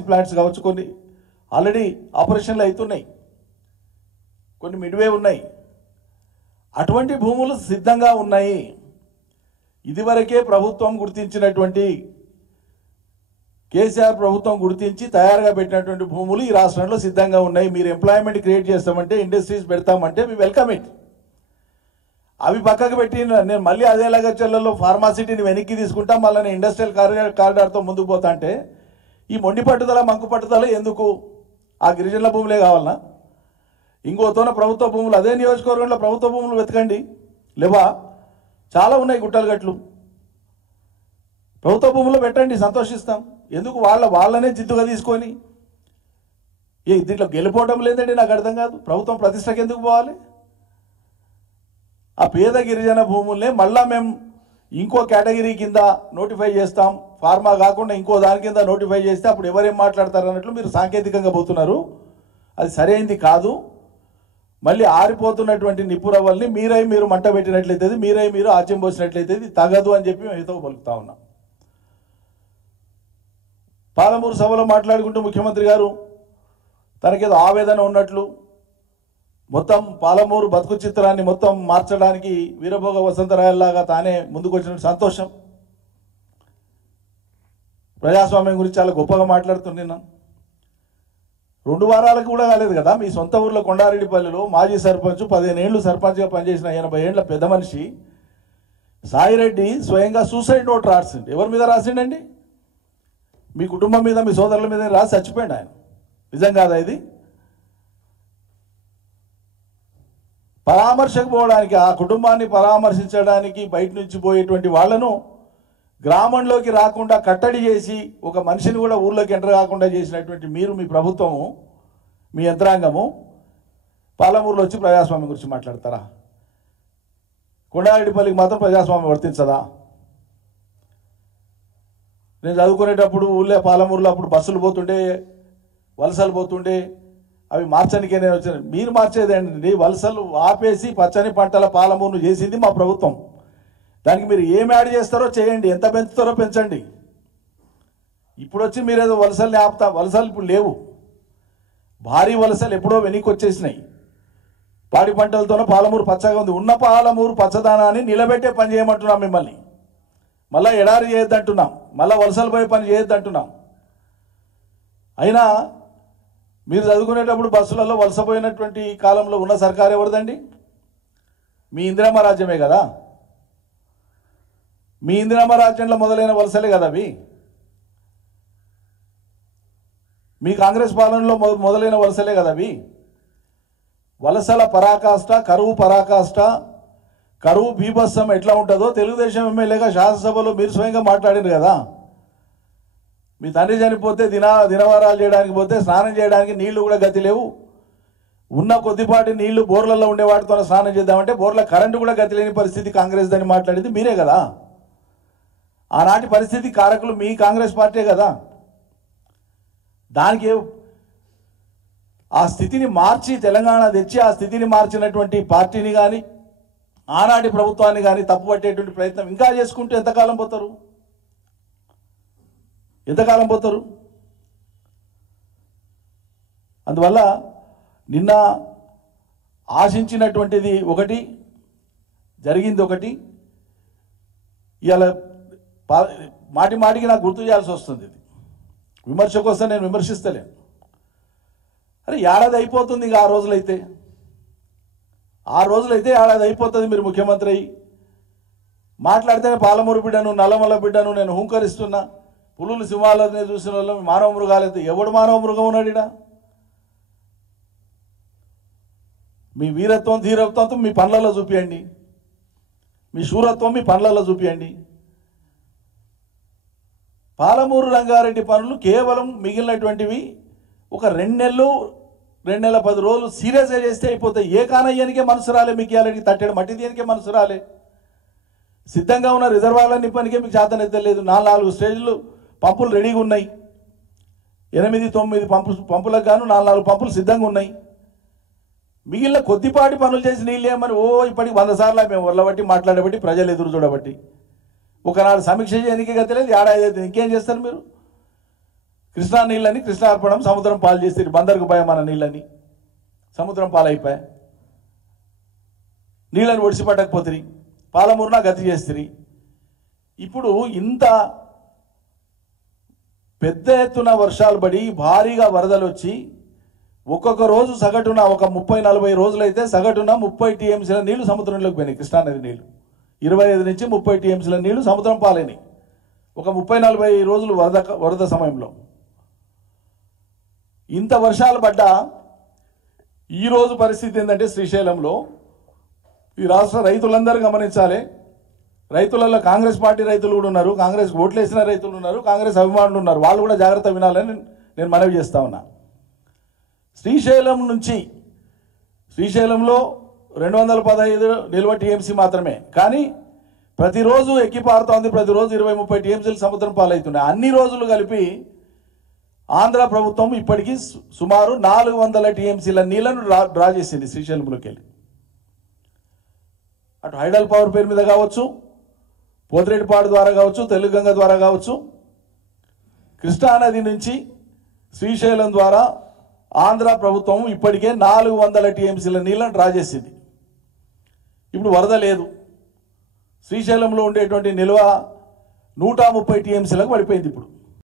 Processing plants కావచ్చు, కొన్ని already ఆపరేషన్లు అవుతున్నాయి, కొన్ని మిడ్వే ఉన్నాయి. అటువంటి భూములు సిద్ధంగా ఉన్నాయి. ఇదివరకే ప్రభుత్వం గుర్తించినటువంటి, కేసీఆర్ ప్రభుత్వం గుర్తించి తయారుగా పెట్టినటువంటి భూములు ఈ రాష్ట్రంలో సిద్ధంగా ఉన్నాయి. మీరు ఎంప్లాయ్మెంట్ క్రియేట్ చేస్తామంటే, ఇండస్ట్రీస్ పెడతామంటే వి వెల్కమ్ ఇట్. అవి పక్కకు పెట్టి నేను మళ్ళీ అదే లగచర్లలో ఫార్మాసిటీని వెనక్కి తీసుకుంటా, మళ్ళీ నేను ఇండస్ట్రియల్ కారిడార్తో ముందుకు పోతా అంటే ఈ మొండి పట్టుదల మంకు పట్టుదల ఎందుకు? ఆ గిరిజనుల భూములే కావాలన్నా? ఇంకోతోన ప్రభుత్వ భూములు, అదే నియోజకవర్గంలో ప్రభుత్వ భూములు వెతకండి, లేవా? చాలా ఉన్నాయి గుట్టలు గట్లు. ప్రభుత్వ భూములు పెట్టండి, సంతోషిస్తాం. ఎందుకు వాళ్ళనే జిద్దుగా తీసుకొని దీంట్లో గెలిపోవడం లేదండి? నాకు అర్థం కాదు. ప్రభుత్వం ప్రతిష్టకి ఎందుకు పోవాలి? ఆ పేద గిరిజన భూముల్నే మళ్ళా మేము ఇంకో కేటగిరీ కింద నోటిఫై చేస్తాం, ఫార్మా కాకుండా ఇంకో దాని కింద నోటిఫై చేస్తే అప్పుడు ఎవరేం మాట్లాడతారు అన్నట్లు మీరు సాంకేతికంగా పోతున్నారు. అది సరైంది కాదు. మళ్ళీ ఆరిపోతున్నటువంటి నిపురవల్ని మీరు మంట పెట్టినట్లయితే, మీరు ఆజ్యం పోసినట్లయితే ఇది తగదు అని చెప్పి మేము ఏదో పలుకుతా ఉన్నాం. పాలమూరు సభలో మాట్లాడుకుంటూ ముఖ్యమంత్రి గారు తనకేదో ఆవేదన ఉన్నట్లు, మొత్తం పాలమూరు బతుకు చిత్రాన్ని మొత్తం మార్చడానికి వీరభోగ వసంతరాయల్లాగా తానే ముందుకు వచ్చిన సంతోషం. ప్రజాస్వామ్యం గురించి చాలా గొప్పగా మాట్లాడుతున్నాను. 2 వారాలకు కూడా కాలేదు కదా, మీ సొంత ఊర్లో కొండారెడ్డిపల్లిలో మాజీ సర్పంచ్, 15 ఏళ్ళు సర్పంచ్గా పనిచేసిన 80 ఏళ్ల పెద్ద మనిషి సాయిరెడ్డి స్వయంగా సూసైడ్ నోట్ రాసిండు. ఎవరి మీద రాసిండండి? మీ కుటుంబం మీద, మీ సోదరుల మీద రాసి చచ్చిపోయాడు ఆయన. నిజం కాదా ఇది? పరామర్శకు పోవడానికి, ఆ కుటుంబాన్ని పరామర్శించడానికి బయట నుంచి పోయేటువంటి వాళ్లను గ్రామంలోకి రాకుండా కట్టడి చేసి, ఒక మనిషిని కూడా ఊర్లోకి ఎంటర్ కాకుండా చేసినటువంటి మీరు, మీ ప్రభుత్వము, మీ యంత్రాంగము పాలమూరులో వచ్చి ప్రజాస్వామ్యం గురించి మాట్లాడతారా? కొండారెడ్డిపల్లికి మాత్రం ప్రజాస్వామ్యం వర్తించదా? నేను చదువుకునేటప్పుడు ఊళ్ళో పాలమూరులో అప్పుడు బస్సులు పోతుండే, వలసలు పోతుండే, అవి మార్చడానికే నేను వచ్చాను. మీరు మార్చేదేంటండి? వలసలు ఆపేసి పచ్చని పంటల పాలమూరును చేసింది మా ప్రభుత్వం. దానికి మీరు ఏం యాడ్ చేస్తారో చేయండి, ఎంత పెంచుతారో పెంచండి. ఇప్పుడు వచ్చి మీరు ఏదో వలసల్ని ఆపుతా, వలసలు ఇప్పుడు లేవు. భారీ వలసలు ఎప్పుడో వెనక్కి వచ్చేసినాయి. పాడి పంటలతోనే పాలమూరు పచ్చగా ఉంది. ఉన్న పాలమూరు పచ్చదనాన్ని నిలబెట్టే పని చేయమంటున్నాం మిమ్మల్ని. మళ్ళీ ఎడారి చేయొద్దంటున్నాం, మళ్ళీ వలసలు పోయే పని చేయొద్దంటున్నాం. అయినా మీరు చదువుకునేటప్పుడు బస్సులలో వలసపోయినటువంటి కాలంలో ఉన్న సర్కారు ఎవరిదండి? మీ ఇందిరమ్మ రాజ్యమే కదా. మీ ఇందిరమ్మ రాజ్యంలో మొదలైన వలసలే కదా అవి. మీ కాంగ్రెస్ పాలనలో మొదలైన వలసలే కదా అవి. వలసల పరాకాష్ట, కరువు పరాకాష్ట, కరువు బీభత్సం ఎట్లా ఉంటుందో తెలుగుదేశం ఎమ్మెల్యేగా శాసనసభలో మీరు స్వయంగా మాట్లాడారు కదా. మీ తండ్రి చనిపోతే దినవారాలు చేయడానికి పోతే స్నానం చేయడానికి నీళ్లు కూడా గతి లేవు. ఉన్న కొద్దిపాటి నీళ్లు బోర్లలో ఉండేవాటితో స్నానం చేద్దామంటే బోర్ల కరెంటు కూడా గతి లేని పరిస్థితి కాంగ్రెస్ దాన్ని మాట్లాడింది మీరే కదా. ఆనాటి పరిస్థితి కారకులు మీ కాంగ్రెస్ పార్టీ కదా. దానికి ఆ స్థితిని మార్చి తెలంగాణ తెచ్చి ఆ స్థితిని మార్చినటువంటి పార్టీని కానీ ఆనాటి ప్రభుత్వాన్ని కానీ తప్పుపట్టేటువంటి ప్రయత్నం ఇంకా చేసుకుంటూ ఎంతకాలం పోతారు? ఎంతకాలం పోతారు? అందువల్ల నిన్న ఆశించినటువంటిది ఒకటి, జరిగింది ఒకటి. ఇవాళ మాటి మాటికి నాకు గుర్తు చేయాల్సి వస్తుంది. ఇది విమర్శ కోసం నేను విమర్శిస్తలేను. అరే ఏడాది అయిపోతుంది, ఇక 6 రోజులైతే 6 రోజులైతే ఏడాది అయిపోతుంది. మీరు ముఖ్యమంత్రి అయ్యి మాట్లాడితేనే పాలమూరు బిడ్డను, నల్లమల్ల బిడ్డను నేను హుంకరిస్తున్నా, పులులు సింహాలనే చూసిన వాళ్ళు మానవ మృగాలైతే ఎవడు మానవ మృగం ఉన్నాడు ఇడా? మీ వీరత్వం ధీరత్వంతో మీ పనులలో చూపియండి, మీ శూరత్వం మీ పనులలో చూపియండి. పాలమూరు రంగారెడ్డి పనులు కేవలం మిగిలినటువంటివి ఒక 2 నెలలు 2 నెలల 10 రోజులు సీరియస్గా చేస్తే అయిపోతాయి. ఏ కానయ్యానికే మనసు రాలే, మీకు ఇవ్వాలని తట్టెడు మట్టి దేనికే మనసు రాలే. సిద్ధంగా ఉన్న రిజర్వాయర్ల నింపనికే మీకు చేతనెత్తలేదు. 4 స్టేజ్లు పంపులు రెడీగా ఉన్నాయి. 8-9 పంపులకు గాను 4 పంపులు సిద్ధంగా ఉన్నాయి. మిగిలిన కొద్దిపాటి పనులు చేసి నీళ్ళు ఏమని ఇప్పటికి 100 సార్లు మేము వరలబట్టి మాట్లాడబట్టి ప్రజలు ఎదురు చూడబట్టి ఒకనాడు సమీక్ష చేయడానికి గతి లేదు. ఏడాది అవుతుంది, ఇంకేం చేస్తారు మీరు? కృష్ణా నీళ్ళని కృష్ణార్పణం సముద్రం పాలు చేస్తారు, బందరుకు భయం మన నీళ్ళని సముద్రం పాలైపోయాయి. నీళ్ళని ఒడిసి పట్టకపోతుంది, పాలమూరున గతి చేస్తుంది. ఇప్పుడు ఇంత పెద్ద ఎత్తున వర్షాలు పడి భారీగా వరదలు వచ్చి ఒక్కొక్క రోజు సగటున ఒక 30-40 రోజులైతే సగటున 30 టీఎంసీల నీళ్లు సముద్రంలోకి పోయినాయి. కృష్ణానది నీళ్లు 25 నుంచి 30 టీఎంసీల నీళ్లు సముద్రం పాలైనాయి ఒక 30-40 రోజులు వరద సమయంలో. ఇంత వర్షాలు పడ్డా ఈరోజు పరిస్థితి ఏంటంటే శ్రీశైలంలో ఈ రాష్ట్ర రైతులందరూ గమనించాలి. రైతులలో కాంగ్రెస్ పార్టీ రైతులు కూడా ఉన్నారు, కాంగ్రెస్ ఓట్లు వేసిన రైతులు ఉన్నారు, కాంగ్రెస్ అభిమానులు ఉన్నారు. వాళ్ళు కూడా జాగ్రత్త వినాలని నేను మనవి చేస్తా ఉన్నా. శ్రీశైలంలో 215 నిల్వ టీఎంసీ మాత్రమే, కానీ ప్రతిరోజు ఎక్కి పారుతోంది. ప్రతిరోజు 20-30 టీఎంసీలు సముద్రం పాలవుతున్నాయి. అన్ని రోజులు కలిపి ఆంధ్ర ప్రభుత్వం ఇప్పటికీ సుమారు 400 టీఎంసీల నీళ్లను డ్రా చేసింది శ్రీశైలంలోకి వెళ్ళి. అటు హైడల్ పవర్ పేరు మీద కావచ్చు, పోతిరెడ్డిపాడు ద్వారా కావచ్చు, తెలుగంగ ద్వారా కావచ్చు, కృష్ణానది నుంచి శ్రీశైలం ద్వారా ఆంధ్ర ప్రభుత్వం ఇప్పటికే 400 టీఎంసీల నీళ్లను డ్రా చేసింది. ఇప్పుడు వరద లేదు, శ్రీశైలంలో ఉండేటువంటి నిల్వ 130 టీఎంసీలకు పడిపోయింది. ఇప్పుడు